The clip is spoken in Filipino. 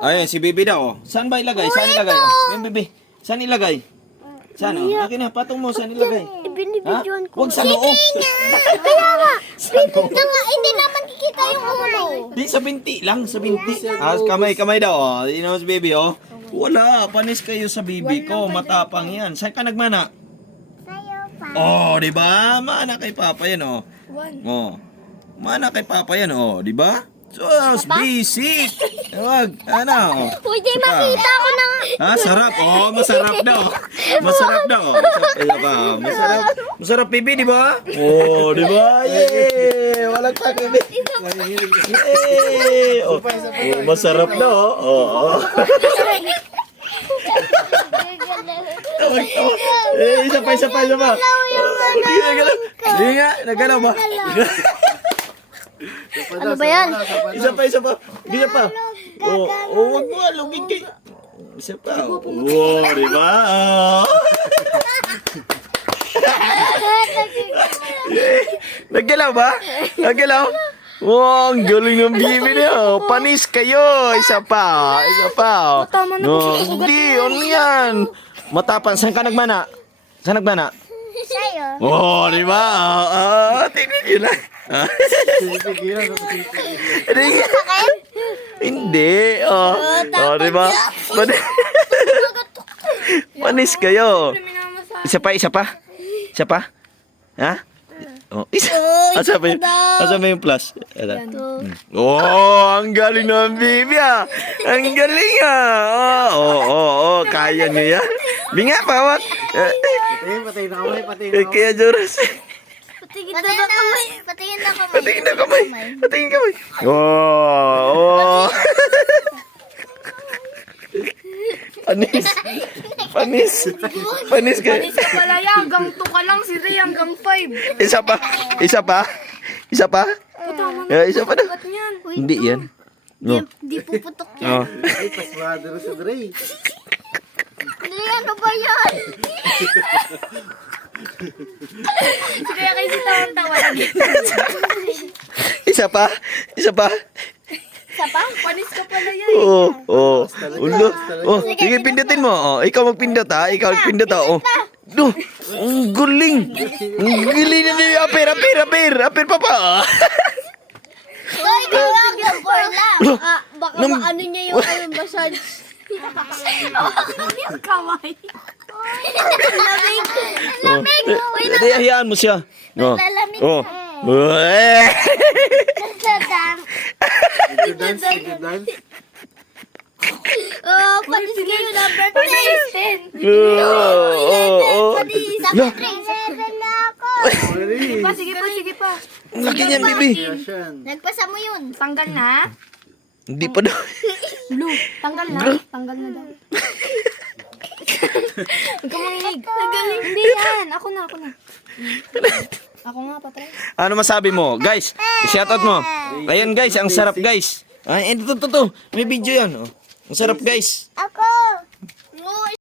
Ay, si Bibi daw. Oh. Saan ba ilagay? Saan ilagay? Oh. Yung Bibi. Saan ilagay? Saan? Oh? Akin na, patong mo. Saan ilagay? Binibidyoan ko. Huwag sa loob. Kaya nga. Bibidyo nga. Hindi naman kikita yung ulo. Di, sa binti lang. Sa binti. Kamay daw. Oh. Yun si Bibi, oh. Wala. Panis kayo sa Bibi ko. Matapang yan. Saan ka nagmana? Sa'yo pa. Oh, di ba? Mana kay Papa yan, oh. Oh. Mana kay Papa yan, oh. Di ba? Sus, basic. Wag, ano? Uy, di makita ko na nga. Ah, sarap. Oh, masarap daw. Masarap daw. Isa pa. Masarap. Masarap, Bibi, di ba? Oh, di ba? Yay! Walang pa, Bibi. Yay! Oh, masarap daw. Oh. Isa pa. Hindi nga, nagalaw ba? Ano ba yan? Isa pa. Isa pa. Wag mo, lugig kay. Isa pa. Di ba? Nagalaw ba? Nagalaw? Wow, ang galing ng Bibi niya. Panis kayo. Isa pa. No, hindi, ano yan? Matapang. Saan ka nagmana? Sa'yo. Oh, di ba? Tingnan nyo lang. Hindi. Oh, di ba? Panis kayo. Isa pa? Ha? Oh, isa. Asa pa yung plus? Oh, ang galing ng Bibi ah. Ang galing ah. Oh, kaya niyo yan. Binga pa, wag. Patay na kamay. Kaya Joras. Patingin na kamay. Patingin kamay. Oh. Panis ka. Panis ka pala yan, hanggang 2 ka lang, si Ray hanggang 5. Isa pa. Isa pa daw. Ba't yan? Hindi yan. No. Di puputok Oh. yan. Ay, paswado sa Dre. Hindi, ano ba yan? Si Kaya kayo si tawan-tawa lagi. Isa pa. Isa pa? Panis ka pala yan. Oh. Ulo. Oh, sige pindutin mo. Oh, ikaw magpindot ha. Oh. No. Ang galing. Ang galing na niya. Aper pa. Hoy, gawag yung for lang. Baka maano niya yung massage. Yung kamay. Lamig. Hayaan mo siya. Oh. Lalamig Oh. Nagsadang. Dance. Oh, patis kayo number 10. Oh. Sa string. 7 na ako. Sige pa. Ang laki niyan, Bibi. Nagpasa mo yun. Tanggal na. Hindi pa daw. Blue. Tanggal na daw. Huwag ka manginig. Hindi yan. Ako na. Ako nga, patay. Ano masabi mo? Guys, shoutout mo. Ayan guys, ang sarap guys. Ay, ito. May video yan. Oh. Ang sarap guys. Ako.